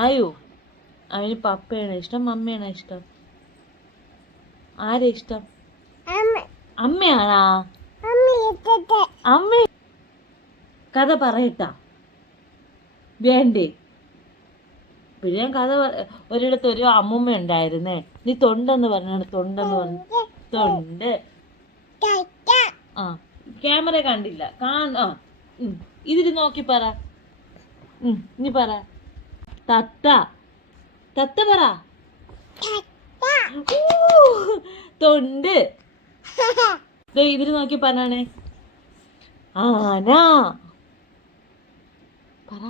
ആയോ? അവന് പപ്പയാണ് ഇഷ്ടം മമ്മയാണോ ഇഷ്ടം? ആരാ ഇഷ്ടം? അമ്മയാണാ? അമ്മ കഥ പറയട്ടാ. വേണ്ടേ? പിന്നെ ഞാൻ കഥ പറ- ഒരിടത്ത് ഒരു അമ്മൂമ്മ ഉണ്ടായിരുന്നേ. നീ തൊണ്ടെന്ന് പറഞ്ഞാണ് തൊണ്ടെന്ന് പറഞ്ഞു. തൊണ്ട്. ആ ക്യാമറ കണ്ടില്ല. കാ ആ ഉം. ഇതിൽ നോക്കി പറ. ഉം, നീ പറ. തത്ത. തത്ത പറ. തൊണ്ട്. ദേ ഇതിൽ നോക്കി പറഞ്ഞാണേ. ആന. പറ.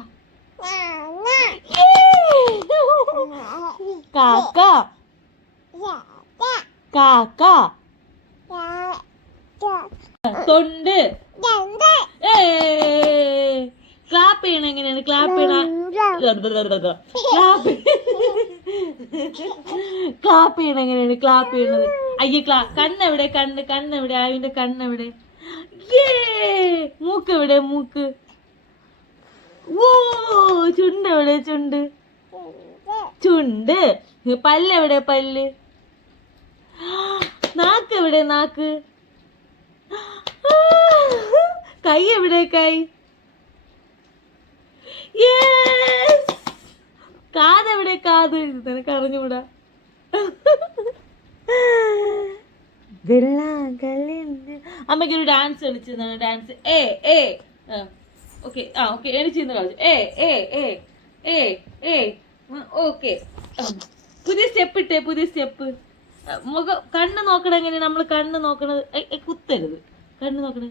കാക്ക. കാക്ക. തൊണ്ട്. ക്ലാപ്പ് ചെയ്യണം എങ്ങനെയാണ്? ക്ലാപ്പ് ചെയ്യണ. ക്ലാപ്പ് ക്ലാപ്പ് ചെയ്യണ എങ്ങനെയാണ്? ക്ലാപ്പ് ചെയ്യണത്. അയ്യേ ക്ലാ കണ്ണെവിടെ? കണ്ണ് കണ്ണെവിടെ? ആവിന്റെ കണ്ണെവിടെ? ഏ മൂക്ക് എവിടെ? മൂക്ക്. ഓ ചുണ്ട് എവിടെ? ചുണ്ട്. ചുണ്ട്. പല്ല് എവിടെ? പല്ല്. നാക്ക് എവിടെ? നാക്ക്. കൈ എവിടെ? കൈ. Yes! കാത് എവിടെ കാത്. നിനക്ക് അറിഞ്ഞുകൂടാ അമ്മയ്ക്ക് ഒരു ഡാൻസ് കളിച്ചിരുന്നു ഡാൻസ് ഏ. ഏ ഓക്കെ. ആ ഓക്കെ. എണിച്ചിരുന്ന് കളിച്ചു. ഏ ഏ ഏ ഏ ഏ. ഓക്കെ. പുതിയ സ്റ്റെപ്പ് ഇട്ടേ പുതിയ സ്റ്റെപ്പ് മുഖം കണ്ണ് നോക്കണ എങ്ങനെ നമ്മൾ കണ്ണ് നോക്കണത്. കുത്തരുത്. കണ്ണ് നോക്കണേ